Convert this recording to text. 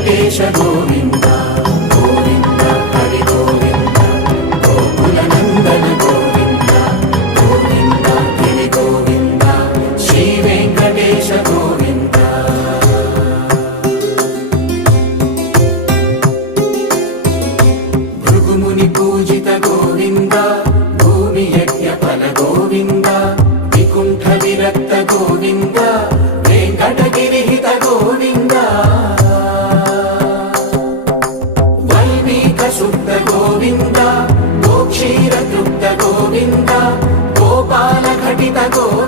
వెంకటేశ గోవింద గోవింద హరి గోవింద గోకుల నందన గోవింద గోవింద గిరి గోవింద శ్రీ వెంకటేశ గోవింద భృగుముని పూజిత గోవింద భూమి యజ్ఞ ఫల గోవింద వికుంఠ విరక్త గోవింద వెంకటగిరిహిత గోవింద వల్మీక శుద్ధ గోవింద గోక్షీర తృప్త గోవింద గోపాల ఘటిత గోవింద